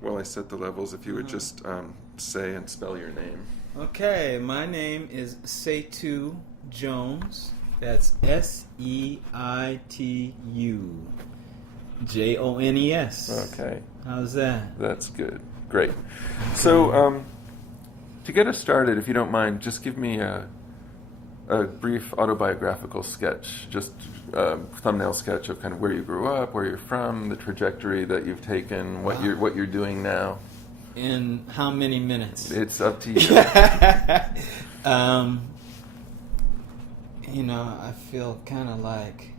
while I set the levels, if you would just say and spell your name. Okay, my name is Seitu Jones. That's Seitu Jones. Okay, How's that? that's good. Great. So, to get us started, if you don't mind, just give me a brief autobiographical sketch, just a thumbnail sketch of kind of where you grew up, where you're from, the trajectory that you've taken, what you're doing now. In how many minutes? It's up to you. I feel kind of like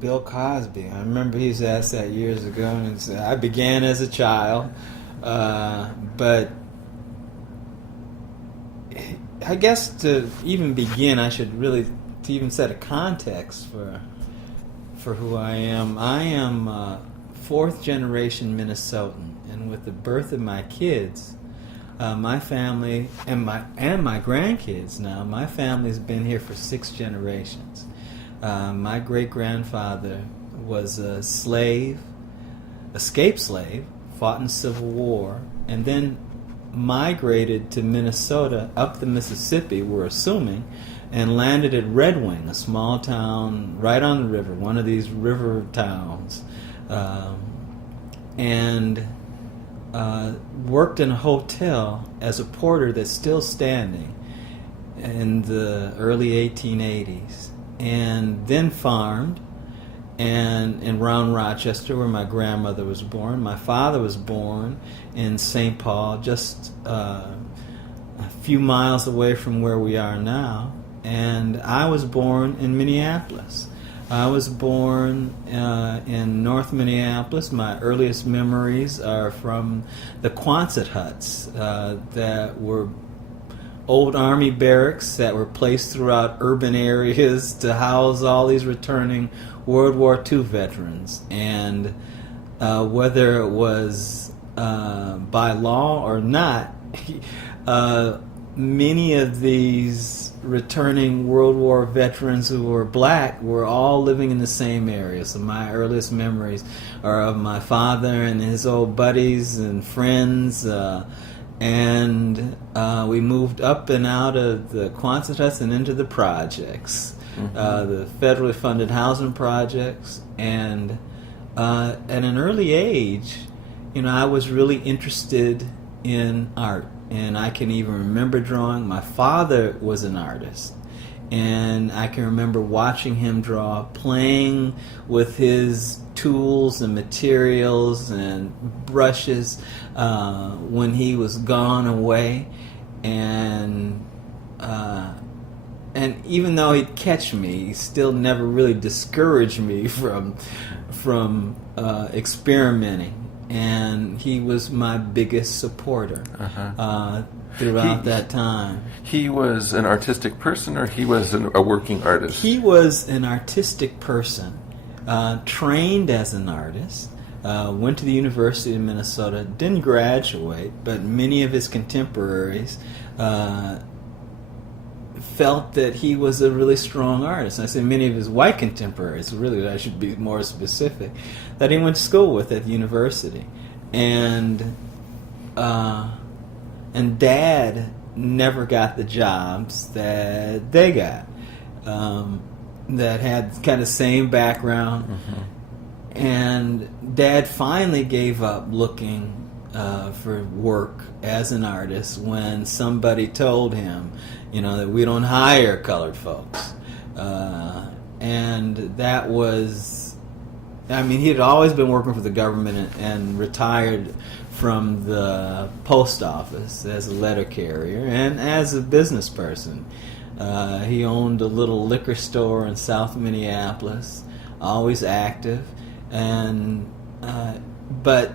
Bill Cosby. I remember he was asked that years ago, and he said, I began as a child, but I guess to even begin, I should really to even set a context for who I am. I am fourth generation Minnesotan, and with the birth of my kids, my family and my grandkids now, my family's been here for 6 generations. My great grandfather was a slave, escaped slave, fought in the Civil War, and then migrated to Minnesota up the Mississippi, we're assuming, and landed at Red Wing, a small town right on the river, one of these river towns, and worked in a hotel as a porter that's still standing in the early 1880s, and then farmed and in around Rochester, where my grandmother was born. My father was born in St. Paul, just a few miles away from where we are now, and I was born in Minneapolis. I was born in North Minneapolis. My earliest memories are from the Quonset huts that were old Army barracks that were placed throughout urban areas to house all these returning World War II veterans. And whether it was by law or not, many of these returning World War veterans who were black were all living in the same area. So my earliest memories are of my father and his old buddies and friends, and we moved up and out of the Quonset huts and into the projects, the federally funded housing projects. And at an early age, I was really interested in art. And I can even remember drawing. My father was an artist, and I can remember watching him draw, playing with his tools and materials and brushes when he was gone away. And even though he'd catch me, he still never really discouraged me from experimenting. And he was my biggest supporter throughout that time. He was an artistic person, or he was a working artist? He was an artistic person, trained as an artist, went to the University of Minnesota, didn't graduate, but many of his contemporaries felt that he was a really strong artist. And I say many of his white contemporaries, really I should be more specific, that he went to school with at the university. And Dad never got the jobs that they got, that had kind of same background. And Dad finally gave up looking for work as an artist when somebody told him, that we don't hire colored folks. And that was, he had always been working for the government and retired from the post office as a letter carrier and as a business person. He owned a little liquor store in South Minneapolis, always active, but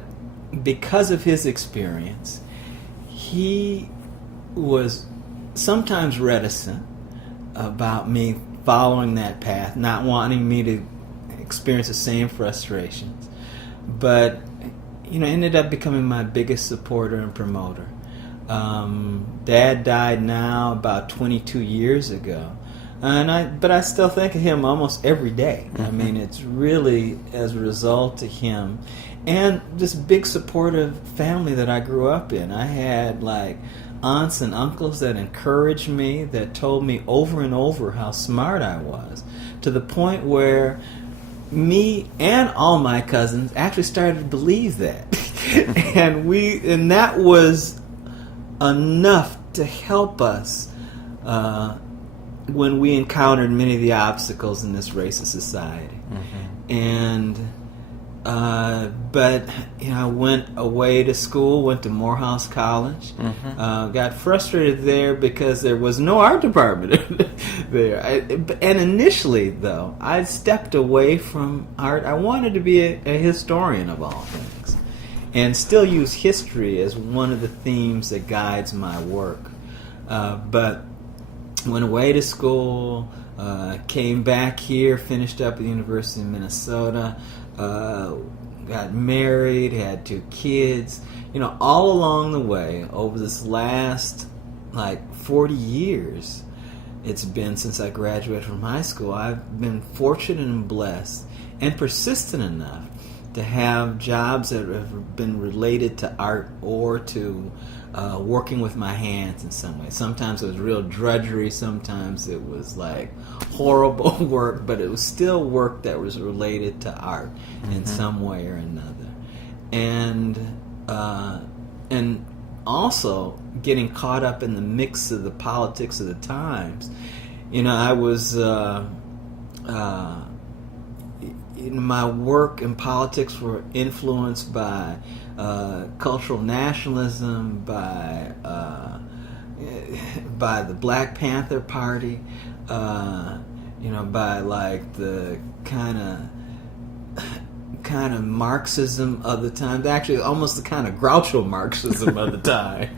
because of his experience, he was sometimes reticent about me following that path, not wanting me to experience the same frustrations, but ended up becoming my biggest supporter and promoter. Dad died now about 22 years ago, But I still think of him almost every day. I mean, it's really as a result of him and this big supportive family that I grew up in. I had like aunts and uncles that encouraged me, that told me over and over how smart I was, to the point where me and all my cousins actually started to believe that. and that was enough to help us when we encountered many of the obstacles in this racist society. And but I went away to school, went to Morehouse College, got frustrated there because there was no art department there. And initially, though, I stepped away from art. I wanted to be a historian of all things, and still use history as one of the themes that guides my work. But went away to school, came back here, finished up at the University of Minnesota, got married, had 2 kids. All along the way, over this last 40 years, it's been since I graduated from high school, I've been fortunate and blessed and persistent enough to have jobs that have been related to art or to working with my hands in some way. Sometimes it was real drudgery, sometimes it was horrible work, but it was still work that was related to art in some way or another. And also getting caught up in the mix of the politics of the times. I was my work and politics were influenced by cultural nationalism, by the Black Panther Party, by the kind of Marxism of the time, actually almost the kind of Groucho Marxism of the time.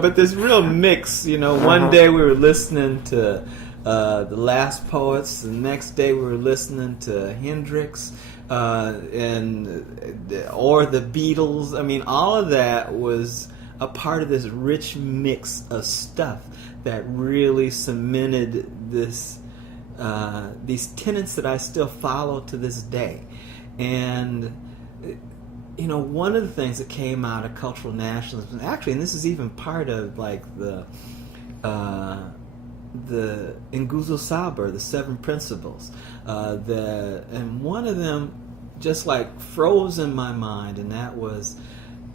But this real mix. One day we were listening to the Last Poets. The next day we were listening to Hendrix, or the Beatles. I mean, all of that was a part of this rich mix of stuff that really cemented these tenets that I still follow to this day. And one of the things that came out of cultural nationalism, actually, and this is even part of the Nguzo Saber, the 7 principles, and one of them just froze in my mind, and that was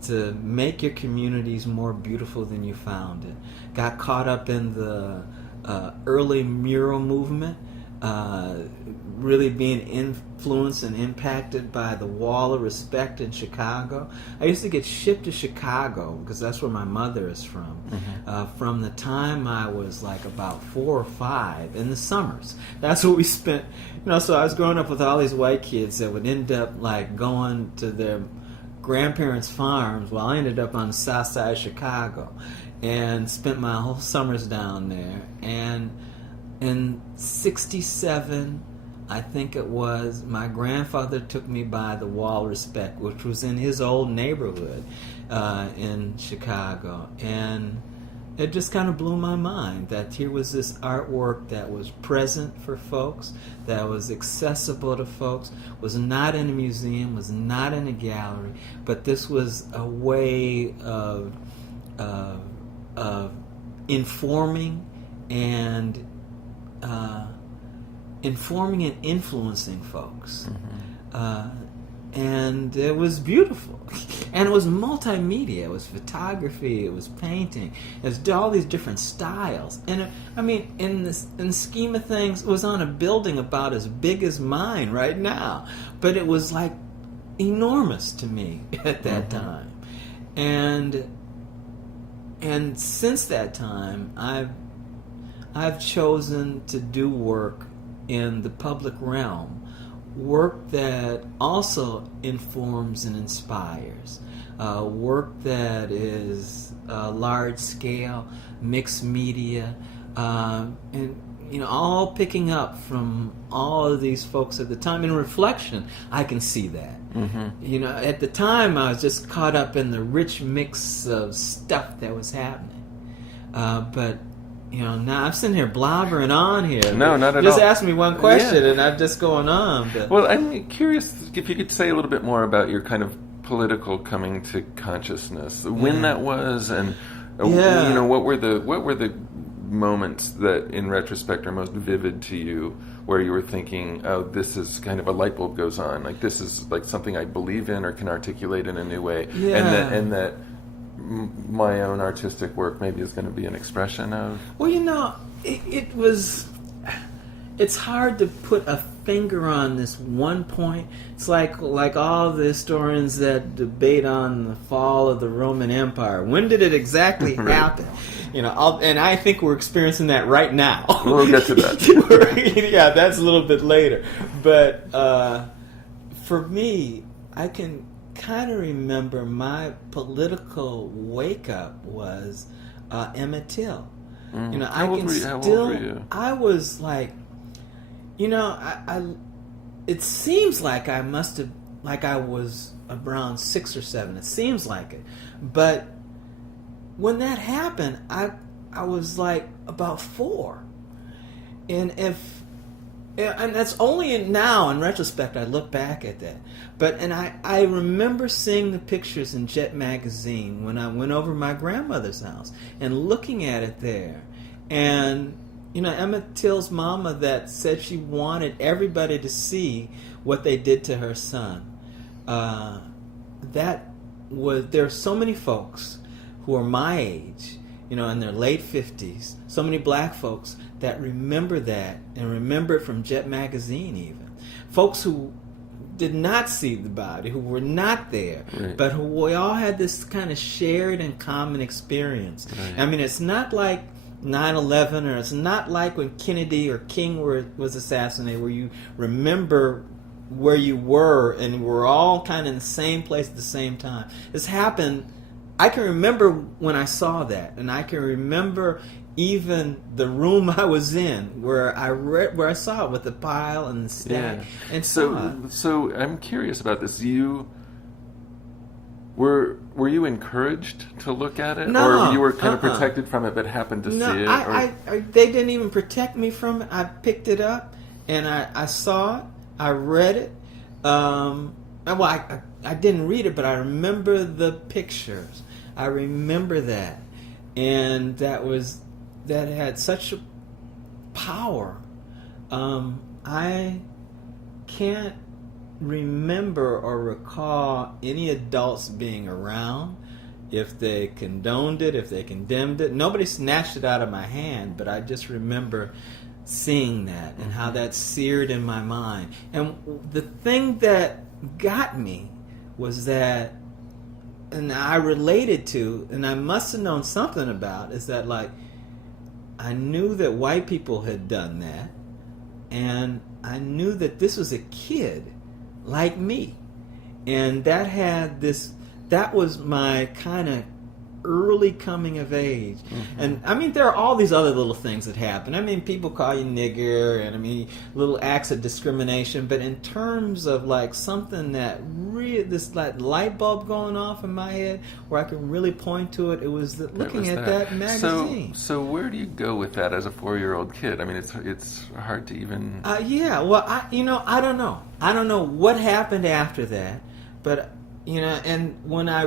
to make your communities more beautiful than you found it. Got caught up in the early mural movement, really being influenced and impacted by the Wall of Respect in Chicago. I used to get shipped to Chicago because that's where my mother is from. From the time I was about 4 or 5 in the summers. That's what we spent. So I was growing up with all these white kids that would end up going to their grandparents' farms. Well, I ended up on the south side of Chicago and spent my whole summers down there. And in '67, I think it was, my grandfather took me by the Wall of Respect, which was in his old neighborhood in Chicago. And it just kind of blew my mind that here was this artwork that was present for folks, that was accessible to folks, was not in a museum, was not in a gallery, but this was a way of informing and influencing folks. And it was beautiful. And it was multimedia. It was photography, it was painting, it was all these different styles. And in the scheme of things, it was on a building about as big as mine right now. But it was enormous to me at that time. And since that time, I've chosen to do work in the public realm, work that also informs and inspires, work that is large scale, mixed media, and all picking up from all of these folks at the time. In reflection, I can see that. At the time, I was just caught up in the rich mix of stuff that was happening, but now I'm sitting here blobbering on here. No, not at just all. ask me one question, Yeah. and I'm just going on. But Well, I'm curious if you could say a little bit more about your kind of political coming to consciousness, when that was, and what were the moments that, in retrospect, are most vivid to you, where you were thinking, oh, this is kind of a light bulb goes on, like this is like something I believe in or can articulate in a new way, and that my own artistic work maybe is going to be an expression of. Well, it was. It's hard to put a finger on this one point. It's like all the historians that debate on the fall of the Roman Empire. When did it exactly happen? And I think we're experiencing that right now. We'll get to that. Yeah, that's a little bit later. But for me, I can kind of remember my political wake up was Emmett Till. How old were you? I was like, it seems like I must have, like I was around 6 or 7. It seems like it. But when that happened, I was like about 4. And that's only now in retrospect I look back at that. And I remember seeing the pictures in Jet magazine when I went over to my grandmother's house and looking at it there. And Emmett Till's mama that said she wanted everybody to see what they did to her son. There are so many folks who are my age, in their late 50s, so many black folks that remember that and remember it from Jet magazine even. Folks who did not see the body, who were not there, right. but who we all had this kind of shared and common experience. Right. I mean, it's not like 9/11, or it's not like when Kennedy or King was assassinated, where you remember where you were and we're all kind of in the same place at the same time. This happened. I can remember when I saw that, and I can remember even the room I was in where I saw it with the pile and the stack. Yeah. And so I'm curious about this. Were you encouraged to look at it, No, or you were kind of protected from it, but happened to see it? They didn't even protect me from it. I picked it up and I saw it. I read it. I didn't read it, but I remember the pictures. I remember that, and that had such a power. I can't remember or recall any adults being around, if they condoned it, if they condemned it. Nobody snatched it out of my hand, but I just remember seeing that and how that seared in my mind. And the thing that got me was that, and I related to, and I must have known something about, is that, like, I knew that white people had done that, and I knew that this was a kid like me, and that was my kind of early coming of age. Mm-hmm. And I mean, there are all these other little things that happen. I mean, people call you nigger, and I mean, little acts of discrimination, but in terms of like something that really, this like light bulb going off in my head where I can really point to it, it was looking at that magazine. So where do you go with that as a 4-year-old kid? I mean, it's hard to even. Yeah. Well, I don't know. I don't know what happened after that, but and when I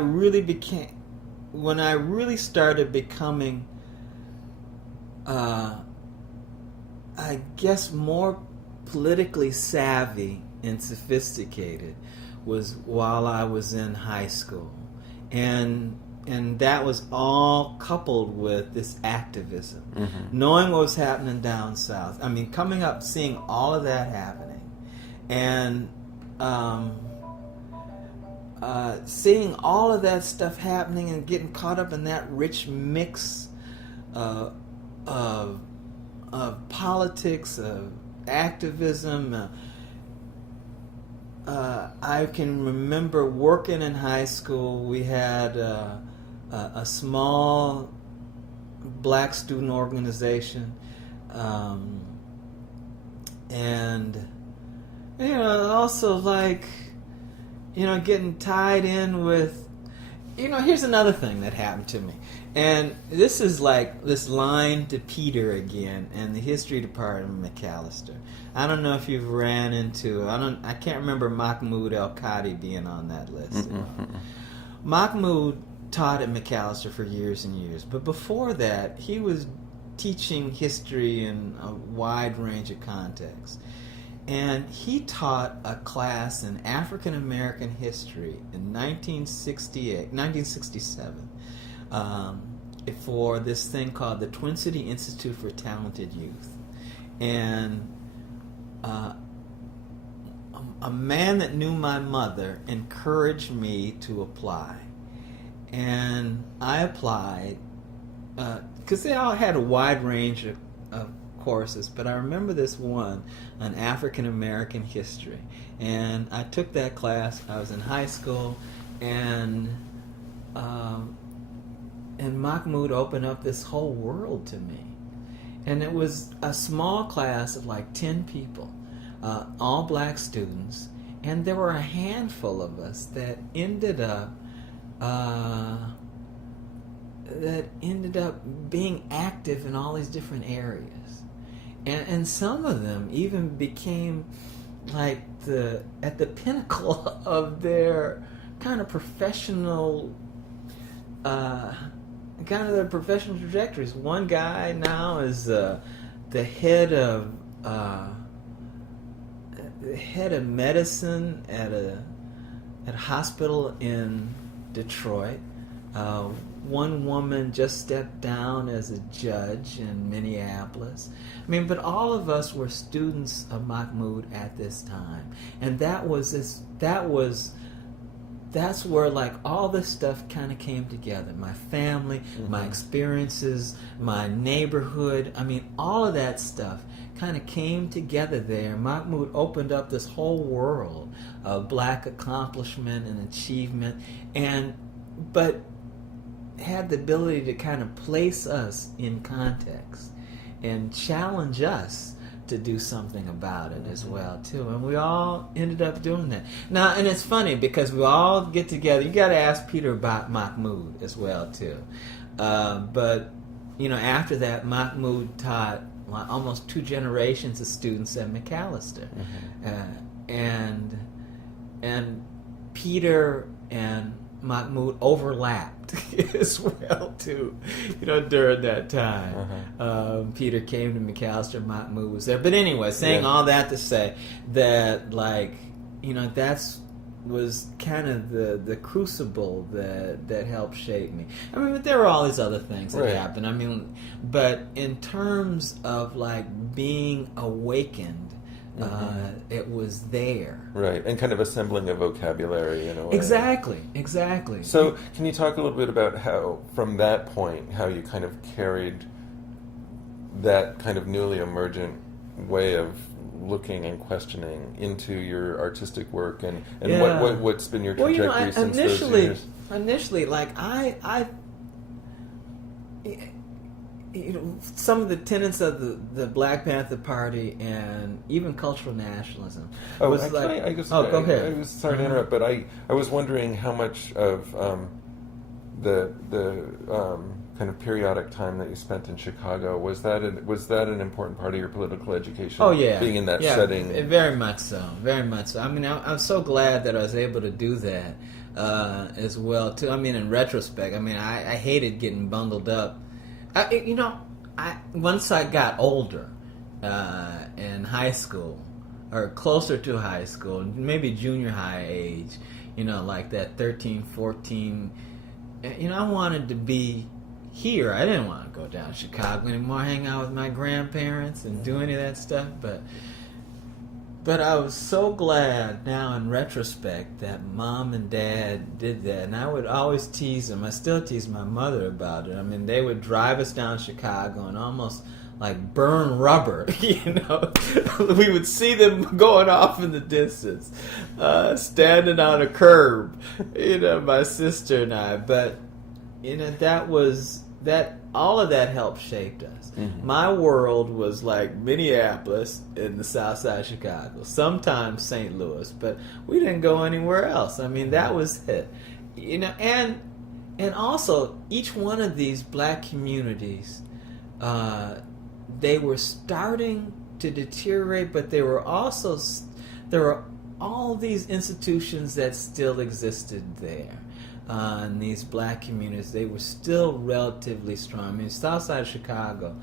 really started becoming, I guess, more politically savvy and sophisticated was while I was in high school. And that was all coupled with this activism. Mm-hmm. Knowing what was happening down south. I mean, coming up, seeing all of that happening. And seeing all of that stuff happening and getting caught up in that rich mix of politics, of activism. I can remember working in high school. We had a small black student organization, and also like, getting tied in with, here's another thing that happened to me. And this is like this line to Peter again and the history department of McAllister. I don't know if you've ran into, I can't remember Mahmoud El-Qadi being on that list. Mahmoud taught at McAllister for years and years. But before that, he was teaching history in a wide range of contexts. And he taught a class in African American history in 1967 for this thing called the Twin City Institute for Talented Youth. And a man that knew my mother encouraged me to apply. And I applied because they all had a wide range of courses, but I remember this one on African American history, and I took that class. I was in high school, and Mahmoud opened up this whole world to me, and it was a small class of like 10 people, all black students, and there were a handful of us that ended up being active in all these different areas. And some of them even became like at the pinnacle of their kind of professional trajectories. One guy now is the head of medicine at a hospital in Detroit. One woman just stepped down as a judge in Minneapolis. I mean, but all of us were students of Mahmoud at this time, and that's where like all this stuff kind of came together. My family, my experiences, my neighborhood. I mean, all of that stuff kind of came together there. Mahmoud opened up this whole world of black accomplishment and achievement, but had the ability to kind of place us in context and challenge us to do something about it as well too, and we all ended up doing that. Now, and it's funny because we all get together. You got to ask Peter about Mahmoud as well too, but after that, Mahmoud taught almost 2 generations of students at McAllister, and Peter and Mahmoud overlapped as well too, during that time. Peter came to McAllister, Mahmoud was there. But anyway, saying all that to say that, that's was kind of the crucible that helped shape me. I mean, but there were all these other things that happened. I mean, but in terms of being awakened, it was there. Right, and kind of assembling a vocabulary in a way. Exactly. So, can you talk a little bit about how, from that point, how you kind of carried that kind of newly emergent way of looking and questioning into your artistic work, and what's been your trajectory since those years? Initially, some of the tenets of the Black Panther Party and even cultural nationalism. Go ahead. I was sorry to interrupt, but I was wondering how much of the kind of periodic time that you spent in Chicago was that an important part of your political education? Oh yeah, being in that setting. Very much so. I mean, I'm so glad that I was able to do that as well too. I mean, in retrospect, I mean, I hated getting bundled up. Once I got older in high school, or closer to high school, maybe junior high age, like that 13, 14, I wanted to be here. I didn't want to go down to Chicago anymore, hang out with my grandparents and do any of that stuff, but I was so glad now in retrospect that Mom and Dad did that. And I would always tease them. I still tease my mother about it. I mean, they would drive us down to Chicago and almost burn rubber, We would see them going off in the distance, standing on a curb, my sister and I. But, all of that helped shape us. Mm-hmm. My world was like Minneapolis and the south side of Chicago, sometimes St. Louis, but we didn't go anywhere else. I mean, that was it. And And also, each one of these black communities, they were starting to deteriorate, but there were all these institutions that still existed there. In these black communities, they were still relatively strong. I mean, south side of Chicago,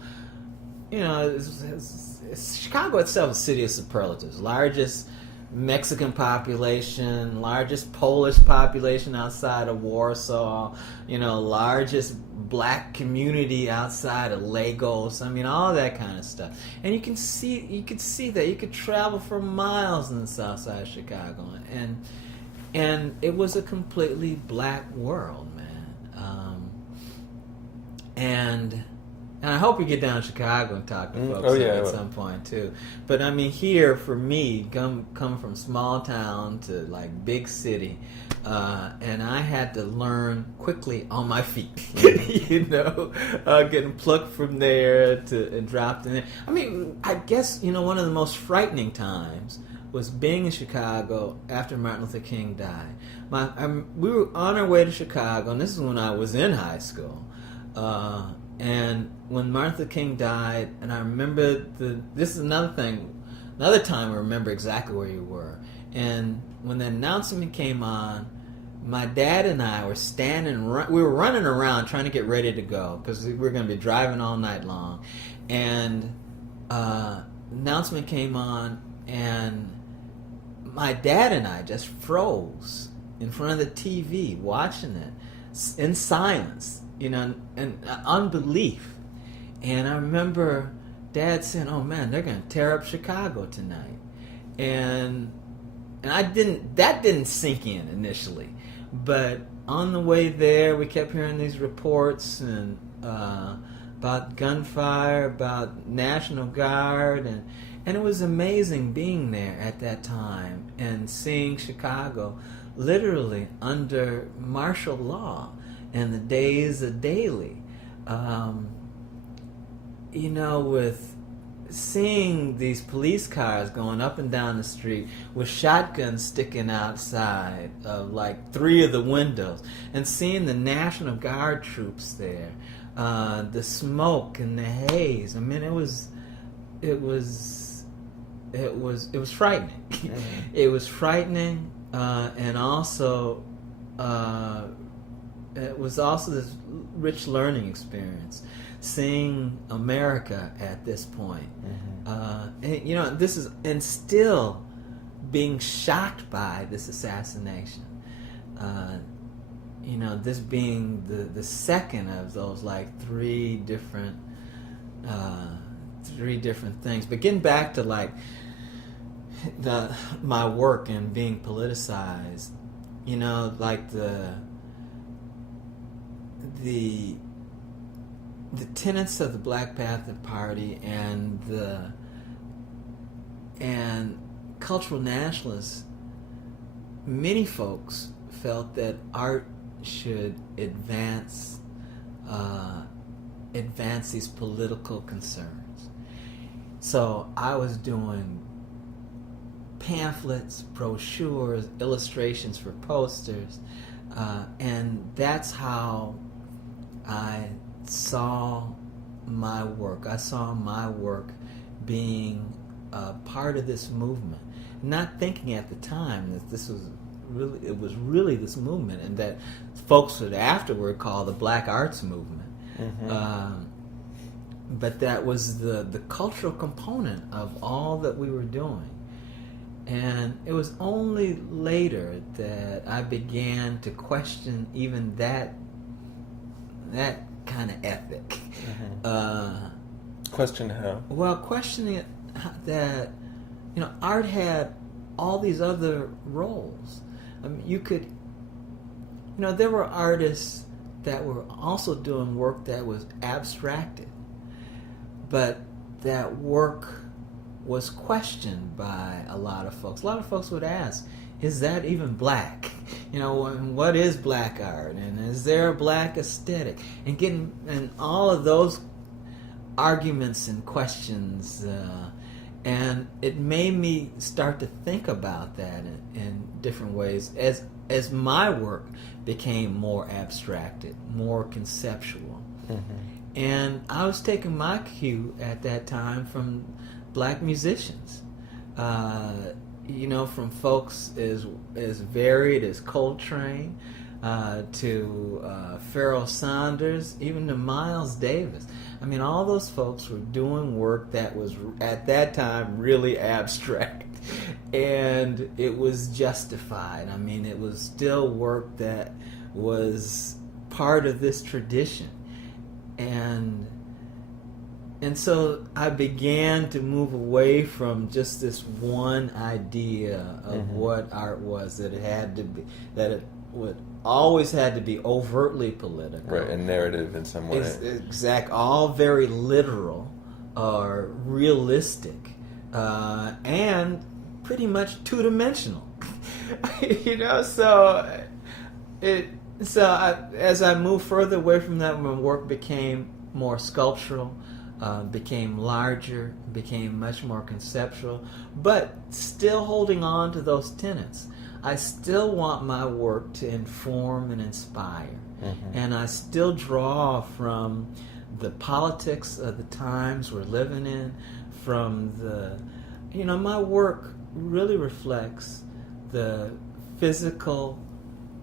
Chicago itself is a city of superlatives. Largest Mexican population, largest Polish population outside of Warsaw, largest black community outside of Lagos. I mean, all that kind of stuff. And you could see that. You could travel for miles in the south side of Chicago. And it was a completely black world, man. And I hope we get down to Chicago and talk to folks at some point too. But I mean, here for me, come from small town to like big city, and I had to learn quickly on my feet. Getting plucked from there and dropped in there. I mean, I guess one of the most frightening times was being in Chicago after Martin Luther King died. We were on our way to Chicago, and this is when I was in high school. And when Martin Luther King died, and I remember this is another time I remember exactly where you were. And when the announcement came on, my dad and I were we were running around trying to get ready to go because we were going to be driving all night long. And announcement came on, and my dad and I just froze in front of the TV watching it in silence, and unbelief. And I remember Dad saying, "Oh man, they're going to tear up Chicago tonight," and that didn't sink in initially, but on the way there, we kept hearing these reports and about gunfire, about National Guard, and it was amazing being there at that time and seeing Chicago literally under martial law and the days of Daley. With seeing these police cars going up and down the street with shotguns sticking outside of like 3 of the windows, and seeing the National Guard troops there, the smoke and the haze. I mean, it was frightening. Mm-hmm. It was frightening, and also it was also this rich learning experience, seeing America at this point. Mm-hmm. And still being shocked by this assassination. This being the second of those like three different things. But getting back to like my work and being politicized, like the tenets of the Black Panther Party and cultural nationalists, many folks felt that art should advance these political concerns. So I was doing pamphlets, brochures, illustrations for posters, and that's how I saw my work. I saw my work being part of this movement, not thinking at the time that it was really this movement, and that folks would afterward call the Black Arts Movement. Mm-hmm. But that was the cultural component of all that we were doing. And it was only later that I began to question even that kind of ethic. Mm-hmm. Question how? Well, questioning it that art had all these other roles. I mean, there were artists that were also doing work that was abstracted, but that work was questioned by a lot of folks. A lot of folks would ask, is that even black? What is black art? And is there a black aesthetic? And all of those arguments and questions, and it made me start to think about that in different ways, as as my work became more abstracted, more conceptual. And I was taking my cue at that time from black musicians, from folks as varied as Coltrane, to Pharoah Sanders, even to Miles Davis. I mean, all those folks were doing work that was, at that time, really abstract. And it was justified. I mean, it was still work that was part of this tradition. And so I began to move away from just this one idea of what art was, that it would always had to be overtly political. Right, and narrative in some way. Exact, all very literal or realistic, and pretty much two-dimensional. As I moved further away from that, my work became more sculptural, became larger, became much more conceptual, but still holding on to those tenets. I still want my work to inform and inspire, and I still draw from the politics of the times we're living in, from my work really reflects the physical,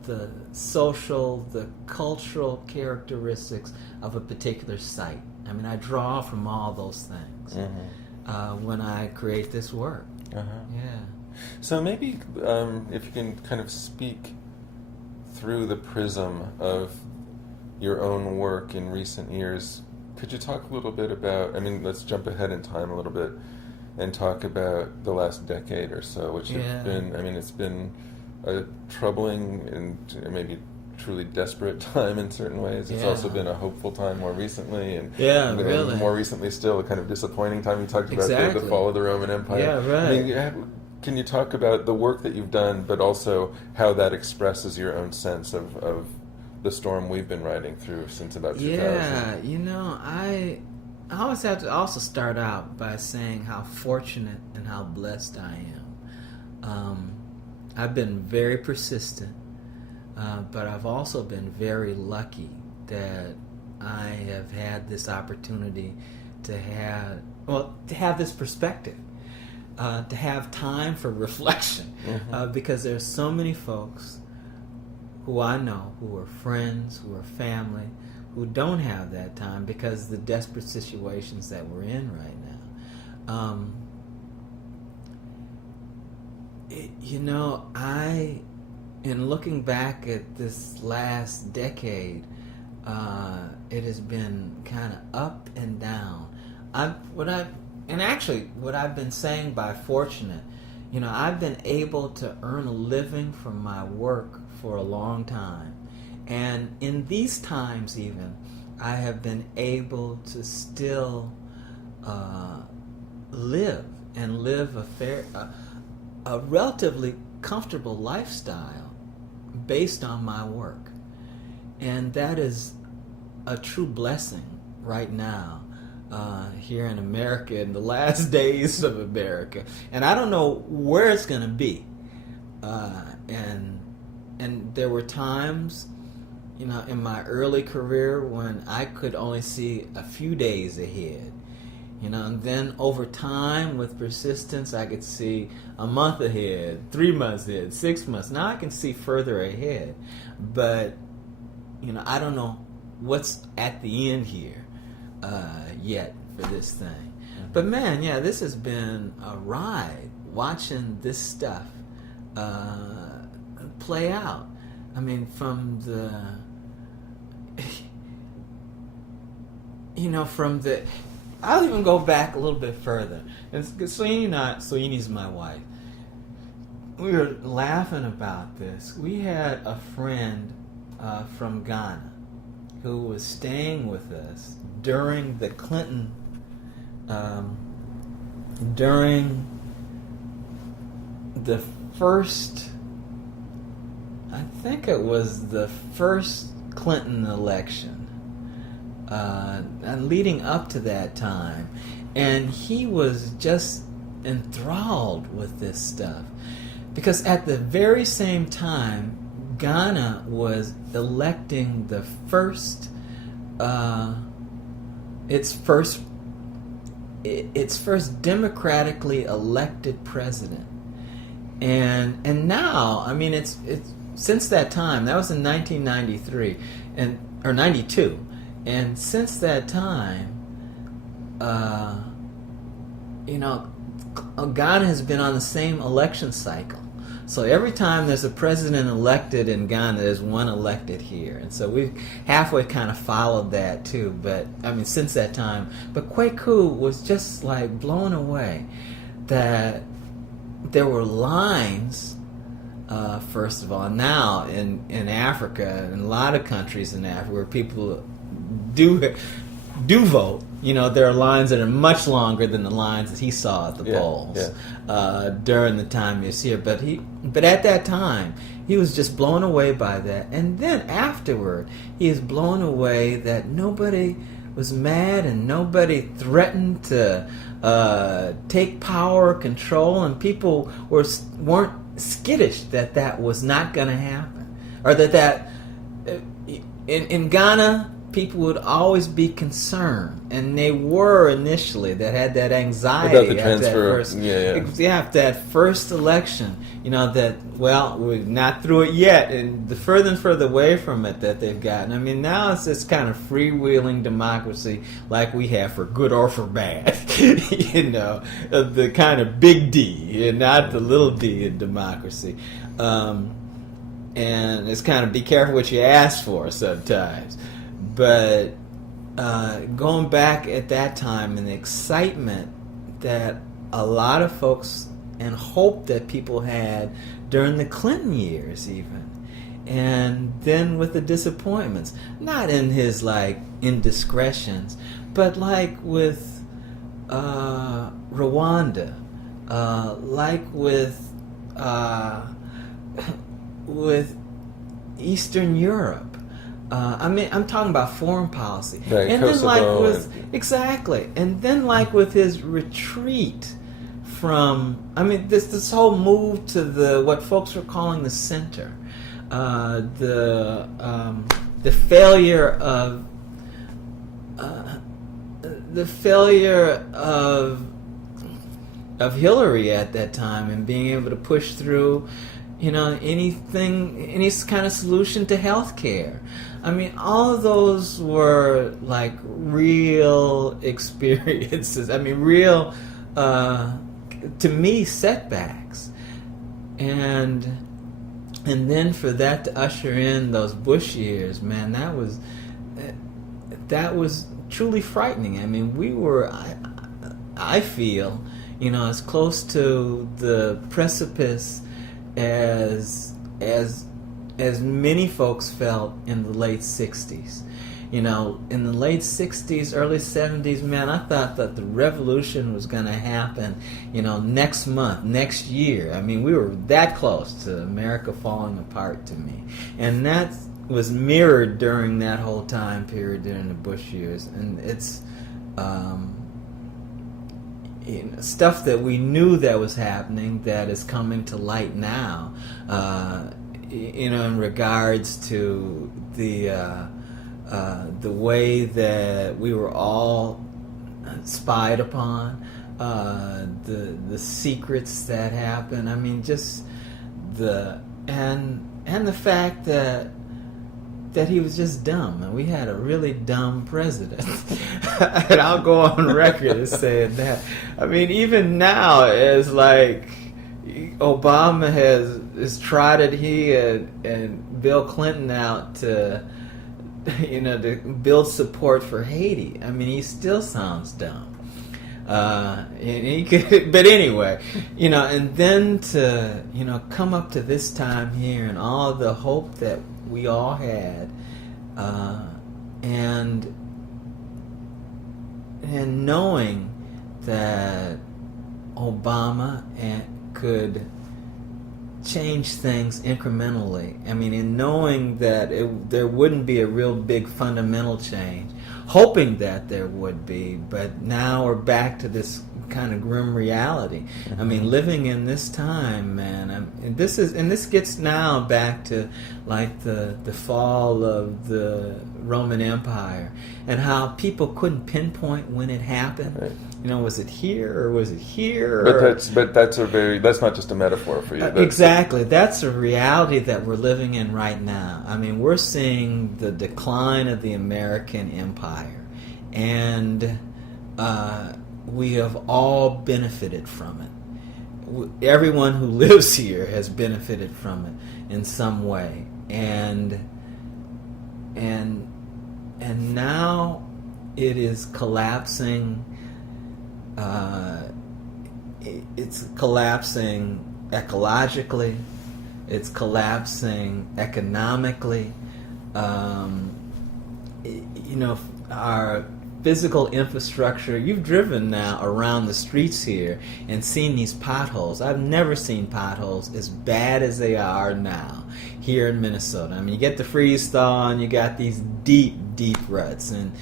the social, the cultural characteristics of a particular site. I mean, I draw from all those things when I create this work. Yeah. So maybe if you can kind of speak through the prism of your own work in recent years, could you talk a little bit about, let's jump ahead in time a little bit and talk about the last decade or so, which has been, it's been a troubling and maybe truly desperate time in certain ways. It's also been a hopeful time more recently, and really. More recently still a kind of disappointing time. You talked about the fall of the Roman Empire. Yeah, right. Can you talk about the work that you've done, but also how that expresses your own sense of the storm we've been riding through since about 2000? Yeah, I always have to also start out by saying how fortunate and how blessed I am. I've been very persistent, but I've also been very lucky that I have had this opportunity to have this perspective, to have time for reflection, because there's so many folks who I know, who are friends, who are family, who don't have that time because of the desperate situations that we're in right now. In looking back at this last decade, it has been kind of up and down. What I've been saying by fortunate, I've been able to earn a living from my work for a long time. And in these times even, I have been able to still live a relatively comfortable lifestyle based on my work. And that is a true blessing right now here in America, in the last days of America. And I don't know where it's going to be. And there were times, in my early career when I could only see a few days ahead. And then over time, with persistence, I could see a month ahead, 3 months ahead, 6 months. Now I can see further ahead. But, I don't know what's at the end here yet for this thing. But man, this has been a ride, watching this stuff play out. From the I'll even go back a little bit further. And Soyini's my wife. We were laughing about this. We had a friend from Ghana who was staying with us during the Clinton, during the first, I think it was the first Clinton election. And leading up to that time, and he was just enthralled with this stuff, because at the very same time Ghana was electing the first, its first democratically elected president, and now, I mean, it's since that time, that was in 1993 or 92, and since that time, Ghana has been on the same election cycle. So every time there's a president elected in Ghana, there's one elected here. And so we've halfway kind of followed that too. But, I mean, since that time. But Kwaku was just like blown away that there were lines, first of all. Now in Africa, in a lot of countries in Africa where people do vote, there are lines that are much longer than the lines that he saw at the polls during the time he was here. But at that time, he was just blown away by that. And then afterward, he was blown away that nobody was mad and nobody threatened to take power or control, and people weren't skittish that was not going to happen, or that in Ghana, people would always be concerned, and they were initially, that had that anxiety about the transfer. After that first election, we're not through it yet, and the further and further away from it that they've gotten. I mean, now it's this kind of freewheeling democracy like we have for good or for bad, the kind of big D and not the little d in democracy. And it's kind of be careful what you ask for sometimes. But going back at that time and the excitement that a lot of folks and hope that people had during the Clinton years even, and then with the disappointments, not in his indiscretions, but like with Rwanda, like with Eastern Europe. I'm talking about foreign policy, right, and Kosovo, and then with his retreat from, this whole move to what folks were calling the center, the failure of Hillary at that time, and being able to push through any kind of solution to health care. I mean, all of those were real experiences. I mean, real, to me, setbacks. And then for that to usher in those Bush years, man, that was truly frightening. I mean, we were, I feel, as close to the precipice as many folks felt in the late 60s. In the late 60s, early 70s, man, I thought that the revolution was going to happen, next month, next year. I mean, we were that close to America falling apart to me. And that was mirrored during that whole time period during the Bush years. And it's stuff that we knew that was happening that is coming to light now, in regards to the way that we were all spied upon, the secrets that happened. I mean, just and the fact that he was just dumb, and we had a really dumb president. And I'll go on record as saying that. I mean, even now, as Obama has trotted he and Bill Clinton out to build support for Haiti. I mean, he still sounds dumb. And he could, but anyway, and then to come up to this time here and all the hope that we all had, and knowing that Obama could change things incrementally. I mean, in knowing that there wouldn't be a real big fundamental change, hoping that there would be, but now we're back to this kind of grim reality. I mean, living in this time, man. And this gets now back to like the fall of the Roman Empire and how people couldn't pinpoint when it happened. Right. You know, was it here or was it here? But that's not just a metaphor for you. Exactly. That's a reality that we're living in right now. I mean, we're seeing the decline of the American empire, and we have all benefited from it. Everyone who lives here has benefited from it in some way, and now it is collapsing. It's collapsing ecologically. It's collapsing economically. You know, our physical infrastructure. You've driven now around the streets here and seen these potholes. I've never seen potholes as bad as they are now here in Minnesota. I mean, you get the freeze thaw and you got these deep ruts, and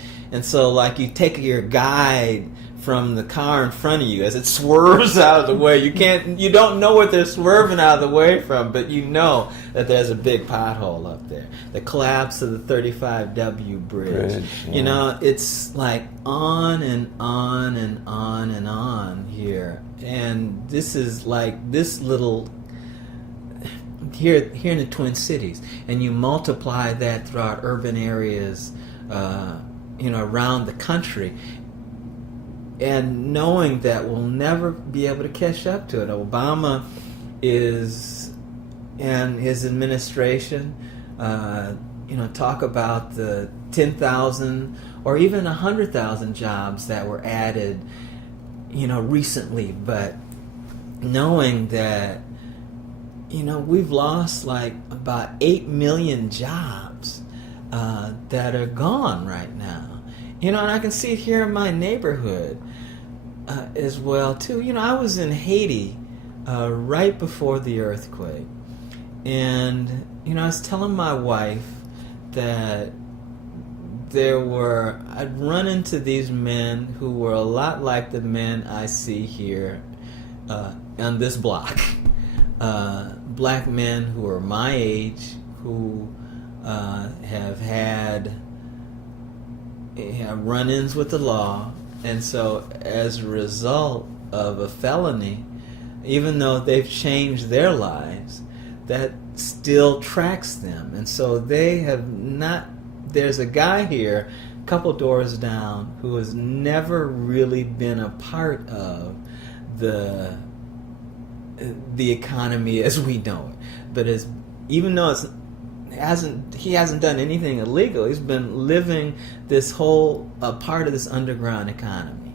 so like you take your guide from the car in front of you as it swerves out of the way. You don't know what they're swerving out of the way from, but you know that there's a big pothole up there. The collapse of the 35W bridge. Yeah. You know, it's like on and on and on and on here. And this is like this little here in the Twin Cities, and you multiply that throughout urban areas, around the country. And knowing that we'll never be able to catch up to it. Obama and his administration, talk about the 10,000 or even 100,000 jobs that were added, recently. But knowing that, we've lost like about 8 million jobs that are gone right now. And I can see it here in my neighborhood as well, too. I was in Haiti right before the earthquake. And, I was telling my wife that I'd run into these men who were a lot like the men I see here on this block. Black men who are my age, who have had run-ins with the law, and so as a result of a felony, even though they've changed their lives, that still tracks them. And so they have not. There's a guy here, a couple doors down, who has never really been a part of the economy as we know it, but even though he hasn't done anything illegal. He's been living this whole part of this underground economy,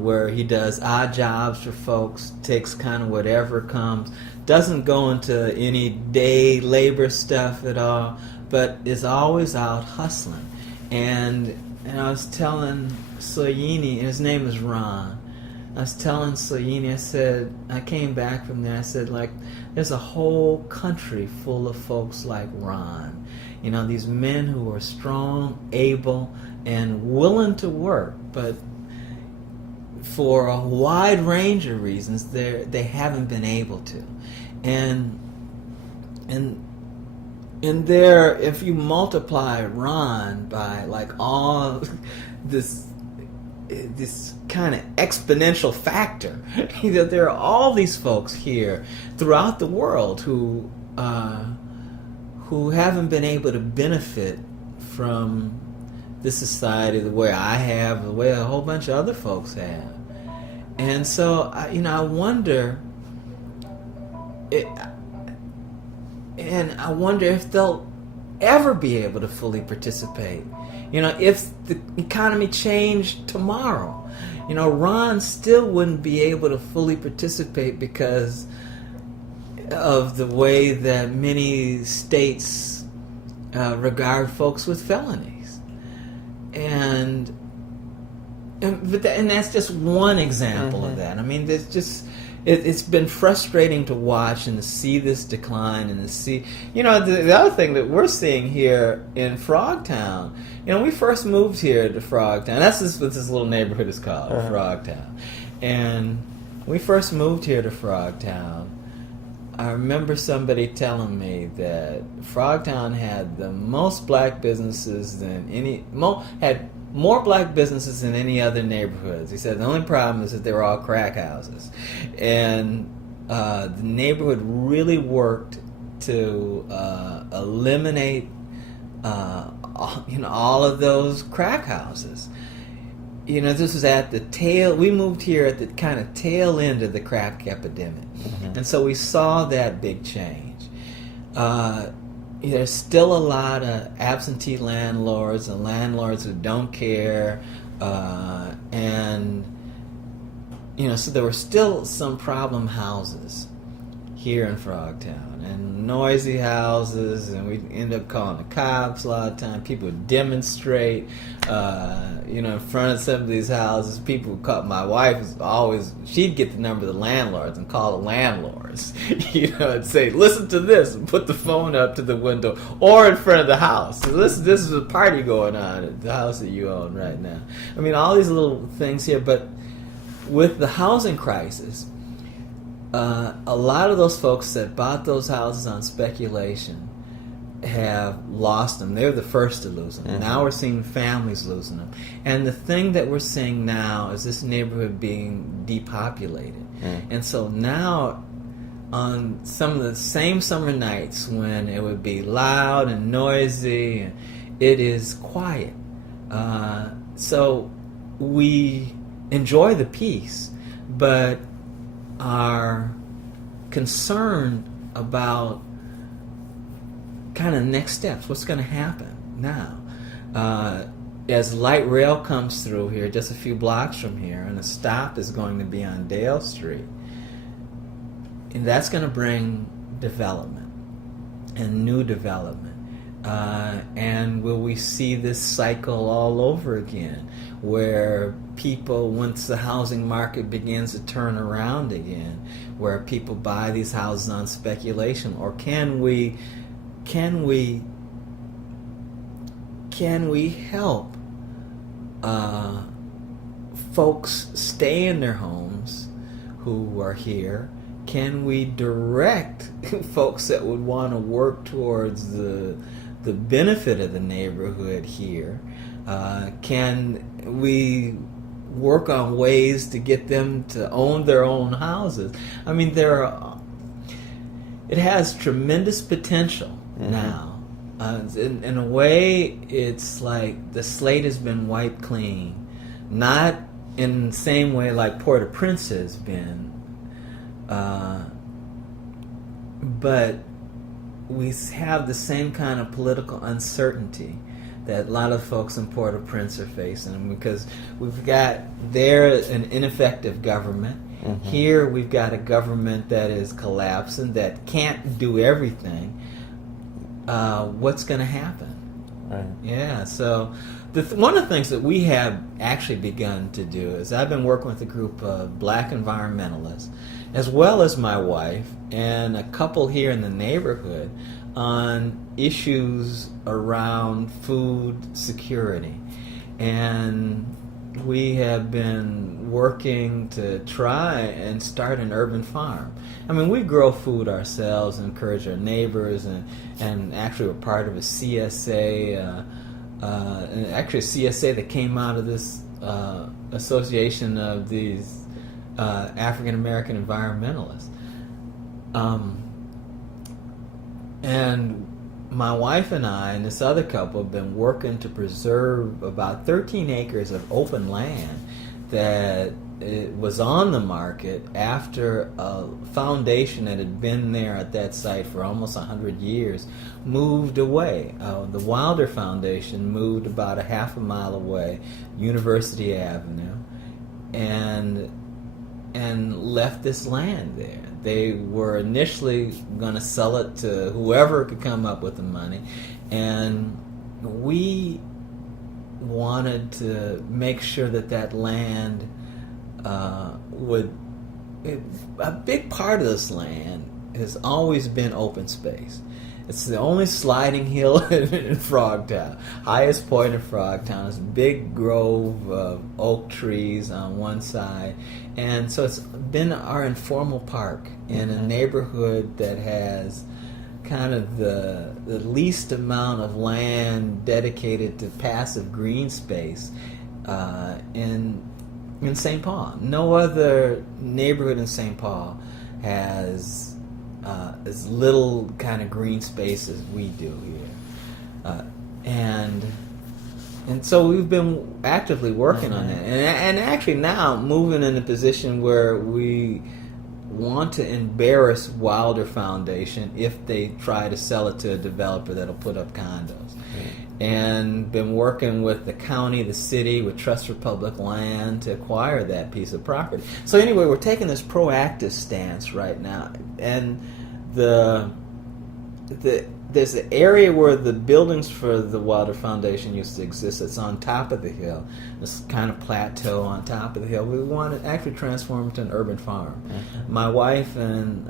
where he does odd jobs for folks, takes kind of whatever comes, doesn't go into any day labor stuff at all, but is always out hustling. And I was telling Soyini, and his name is Ron. I was telling Soyini, I said, I came back from there, I said, like, there's a whole country full of folks like Ron. These men who are strong, able, and willing to work, but for a wide range of reasons, they haven't been able to. And there, if you multiply Ron by like all this kind of exponential factor, there are all these folks here throughout the world who haven't been able to benefit from this society the way I have, the way a whole bunch of other folks have. And so, I wonder, I wonder if they'll ever be able to fully participate. If the economy changed tomorrow, Ron still wouldn't be able to fully participate because of the way that many states regard folks with felonies. And that's just one example of that. I mean, there's just, it's been frustrating to watch and to see this decline and to see, the other thing that we're seeing here in Frogtown. We first moved here to Frogtown. That's what this little neighborhood is called, Frogtown. And we first moved here to Frogtown. I remember somebody telling me that Frogtown had the most black businesses than had more black businesses than any other neighborhoods. He said the only problem is that they were all crack houses, and the neighborhood really worked to eliminate all of those crack houses. This was at the tail. We moved here at the kind of tail end of the crack epidemic, and so we saw that big change. There's still a lot of absentee landlords and landlords who don't care, and so there were still some problem houses here in Frogtown, and noisy houses, and we end up calling the cops a lot of times. People would demonstrate, in front of some of these houses. People would call. My wife was always, she'd get the number of the landlords and call the landlords, and say, listen to this, and put the phone up to the window or in front of the house. So this is a party going on at the house that you own right now. I mean, all these little things here, but with the housing crisis, a lot of those folks that bought those houses on speculation have lost them. They're the first to lose them. Now we're seeing families losing them. And the thing that we're seeing now is this neighborhood being depopulated. And so now, on some of the same summer nights when it would be loud and noisy, it is quiet. So we enjoy the peace, but are concerned about kind of next steps. What's going to happen now? As light rail comes through here, just a few blocks from here, and a stop is going to be on Dale Street, and that's going to bring development and new development. And will we see this cycle all over again, where people, once the housing market begins to turn around again, where people buy these houses on speculation, or can we help folks stay in their homes who are here? Can we direct folks that would want to work towards the benefit of the neighborhood here? Can we work on ways to get them to own their own houses? I mean, it has tremendous potential now. In a way, it's like the slate has been wiped clean. Not in the same way like Port-au-Prince has been, but we have the same kind of political uncertainty that a lot of folks in Port-au-Prince are facing, because we've got there an ineffective government. Here we've got a government that is collapsing, that can't do everything. What's going to happen? Right. Yeah, so one of the things that we have actually begun to do is I've been working with a group of black environmentalists, as well as my wife and a couple here in the neighborhood, on issues around food security. And we have been working to try and start an urban farm. I mean, we grow food ourselves and encourage our neighbors, and actually we're part of a CSA, and actually a CSA that came out of this association of these African American environmentalists. And my wife and I and this other couple have been working to preserve about 13 acres of open land that it was on the market after a foundation that had been there at that site for almost 100 years moved away. The Wilder Foundation moved about a half a mile away, University Avenue, and left this land there. They were initially going to sell it to whoever could come up with the money, and we wanted to make sure that land would a big part of this land has always been open space. It's the only sliding hill in Frogtown. Highest point in Frogtown is a big grove of oak trees on one side. And so it's been our informal park in a neighborhood that has kind of the least amount of land dedicated to passive green space in St. Paul. No other neighborhood in St. Paul has as little kind of green space as we do here, and so we've been actively working on that, and actually now moving in a position where we want to embarrass Wilder Foundation if they try to sell it to a developer that'll put up condos. And been working with the county, the city, with Trust for Public Land to acquire that piece of property. So anyway, we're taking this proactive stance right now, and there's an area where the buildings for the Wilder Foundation used to exist. It's on top of the hill, this kind of plateau on top of the hill. We want to actually transform it to an urban farm. My wife and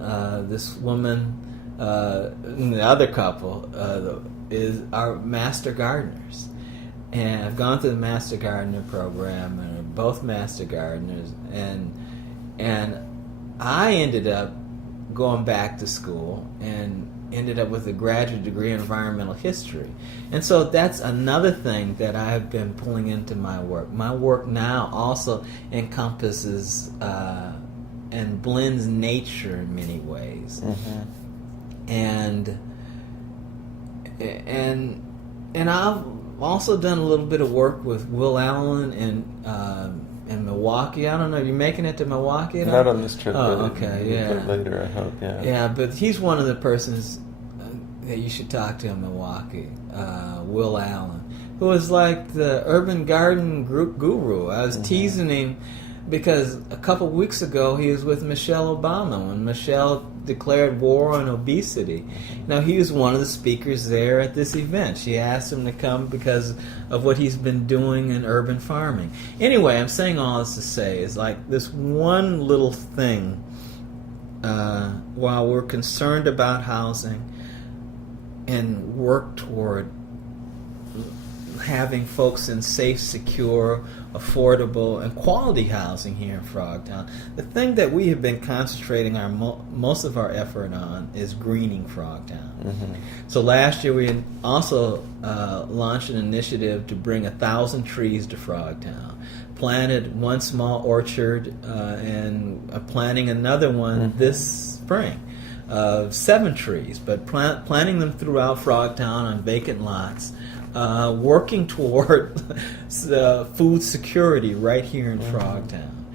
this woman, and the other couple, are master gardeners, and I've gone through the master gardener program, and are both master gardeners, and I ended up going back to school and ended up with a graduate degree in environmental history. And so that's another thing that I've been pulling into my work. My work now also encompasses and blends nature in many ways. And I've also done a little bit of work with Will Allen in Milwaukee. I don't know. Are you making it to Milwaukee? Not on this trip. Oh, but okay, yeah. But later, I hope. Yeah. Yeah, but he's one of the persons that you should talk to in Milwaukee. Will Allen, who is like the urban garden group guru. I was teasing him because a couple weeks ago he was with Michelle Obama when Michelle declared war on obesity. Now, he was one of the speakers there at this event. She asked him to come because of what he's been doing in urban farming. Anyway, I'm saying all this to say is like this one little thing, while we're concerned about housing and work toward having folks in safe, secure, affordable, and quality housing here in Frogtown, the thing that we have been concentrating our most of our effort on is greening Frogtown. So last year we also launched an initiative to bring 1,000 trees to Frogtown. Planted one small orchard and planting another one this spring. 7 trees, but planting them throughout Frogtown on vacant lots. Working toward food security right here in Frogtown,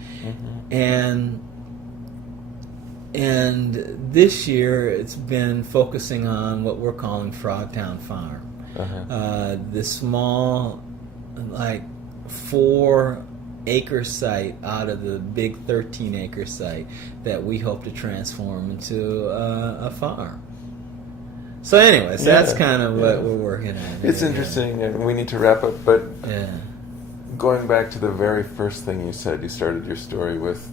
and this year it's been focusing on what we're calling Frogtown Farm, this small, like 4-acre site out of the big 13-acre site that we hope to transform into a farm. So anyways, that's kind of what we're working on. It's interesting, and we need to wrap up, but going back to the very first thing you said, you started your story with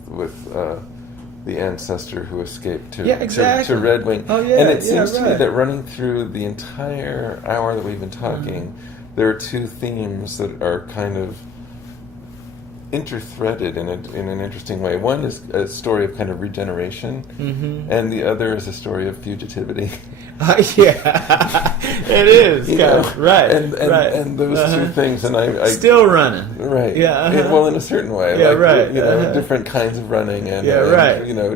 the ancestor who escaped to Red Wing. Oh, yeah, and it seems to me that running through the entire hour that we've been talking, there are 2 themes that are kind of interthreaded in an interesting way. One is a story of kind of regeneration, and the other is a story of fugitivity. Yeah, it is. Right. And those 2 things, and I still running. Right. Yeah. Well, in a certain way. Yeah. Like, Right. Different kinds of running, and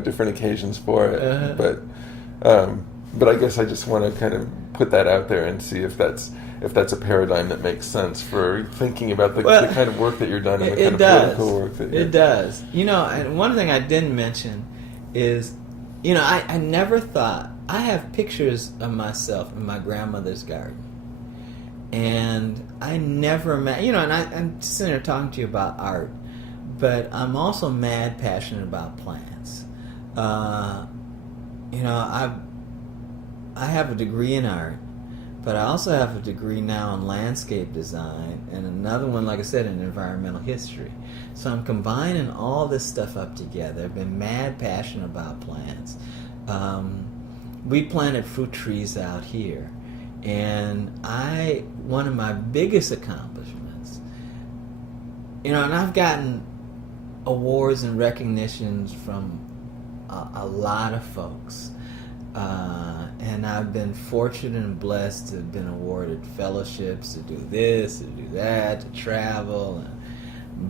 different occasions for it. But I guess I just want to kind of put that out there and see if that's a paradigm that makes sense for thinking about the kind of work that you're done and the kind of political work that you're... It does. And one thing I didn't mention is, I never thought... I have pictures of myself in my grandmother's garden. And I never... and I'm sitting here talking to you about art, but I'm also mad passionate about plants. I have a degree in art, but I also have a degree now in landscape design and another one, like I said, in environmental history. So I'm combining all this stuff up together. I've been mad passionate about plants. We planted fruit trees out here, and one of my biggest accomplishments, and I've gotten awards and recognitions from a lot of folks. And I've been fortunate and blessed to have been awarded fellowships to do this, to do that, to travel.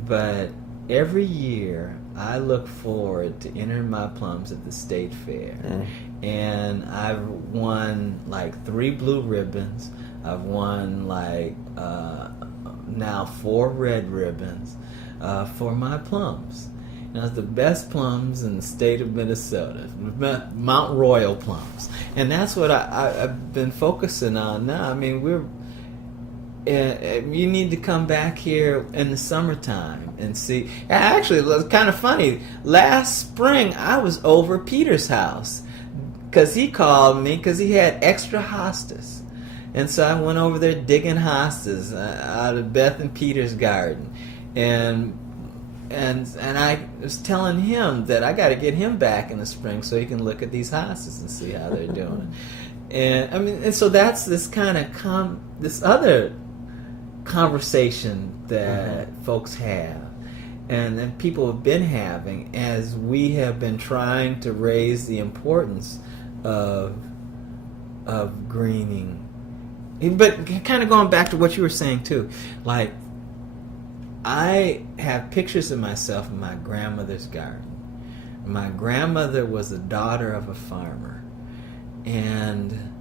But every year I look forward to entering my plums at the state fair. And I've won like 3 blue ribbons. I've won like now 4 red ribbons for my plums. It's the best plums in the state of Minnesota, Mount Royal plums, and that's what I've been focusing on now. I mean, you need to come back here in the summertime and see. Actually, it was kind of funny. Last spring, I was over Peter's house because he called me because he had extra hostas, and so I went over there digging hostas out of Beth and Peter's garden, and I was telling him that I got to get him back in the spring so he can look at these hostas and see how they're doing. And so that's this kind of this other conversation that folks have, and that people have been having as we have been trying to raise the importance of greening. But kind of going back to what you were saying too, like, I have pictures of myself in my grandmother's garden. My grandmother was the daughter of a farmer, and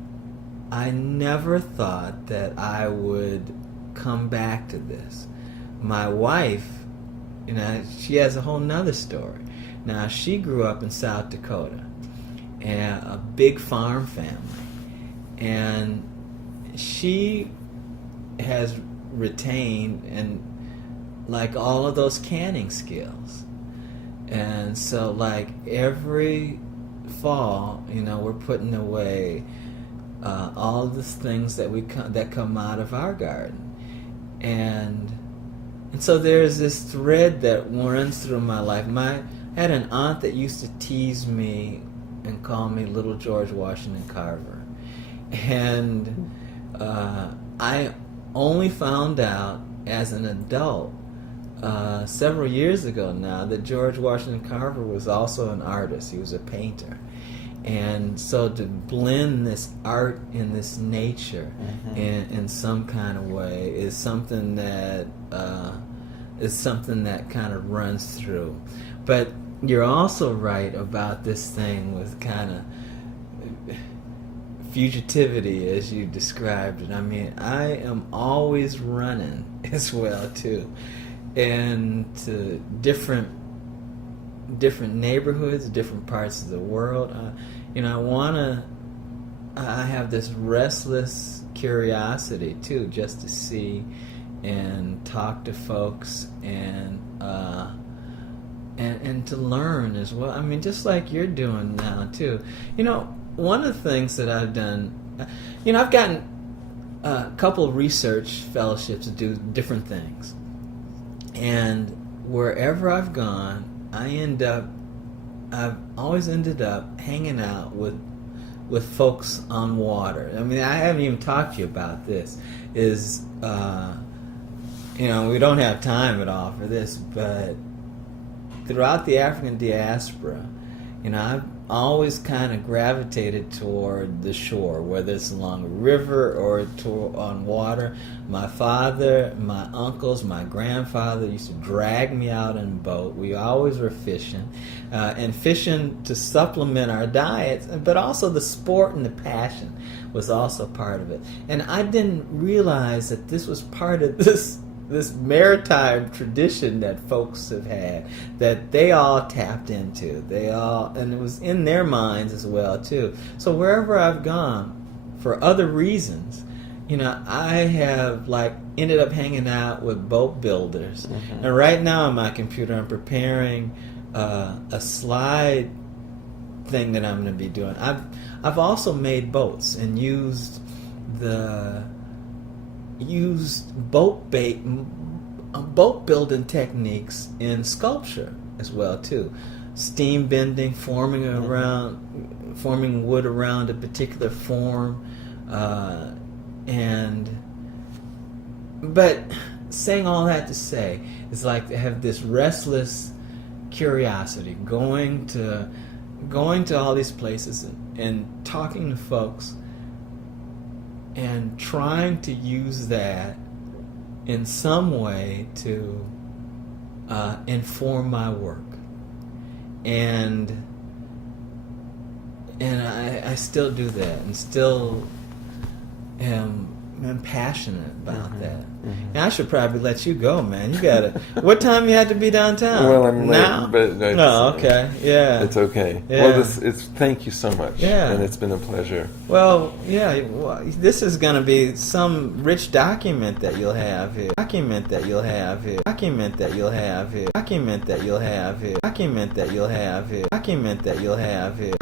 I never thought that I would come back to this. My wife, she has a whole nother story. Now, she grew up in South Dakota, and a big farm family, and she has retained and like all of those canning skills. And so like every fall, we're putting away all of the things that come out of our garden. And so there's this thread that runs through my life. I had an aunt that used to tease me and call me Little George Washington Carver. And I only found out as an adult several years ago now that George Washington Carver was also an artist. He was a painter. And so to blend this art and this nature in some kind of way is something that kind of runs through. But you're also right about this thing with kind of fugitivity, as you described it. I mean, I am always running as well too, and to different neighborhoods, different parts of the world. I have this restless curiosity too, just to see and talk to folks and to learn as well. I mean, just like you're doing now too. One of the things that I've done, I've gotten a couple of research fellowships to do different things. And wherever I've gone, I've always ended up hanging out with folks on water. I mean, I haven't even talked to you about this. We don't have time at all for this, but throughout the African diaspora, I've always kind of gravitated toward the shore, whether it's along a river or on water. My father, my uncles, my grandfather used to drag me out in a boat. We always were fishing, and fishing to supplement our diets, but also the sport and the passion was also part of it. And I didn't realize that this was part of this maritime tradition that folks have had, that they all tapped into. And it was in their minds as well too. So wherever I've gone, for other reasons, I have ended up hanging out with boat builders. And right now on my computer, I'm preparing a slide thing that I'm going to be doing. I've also made boats and used used boat building techniques in sculpture as well too. Steam bending, forming wood around a particular form, but saying all that to say, it's like to have this restless curiosity, going to all these places and talking to folks and trying to use that in some way to inform my work. And I still do that, and still am passionate about that. And I should probably let you go, man. You gotta. What time you had to be downtown? Well, I'm late, now. but No, okay, yeah, it's okay. Yeah. Well, thank you so much. Yeah, and it's been a pleasure. Well, yeah. Well, this is gonna be some rich document that you'll have here. Document that you'll have here. Document that you'll have here. Document that you'll have here. Document that you'll have here. Document that you'll have here.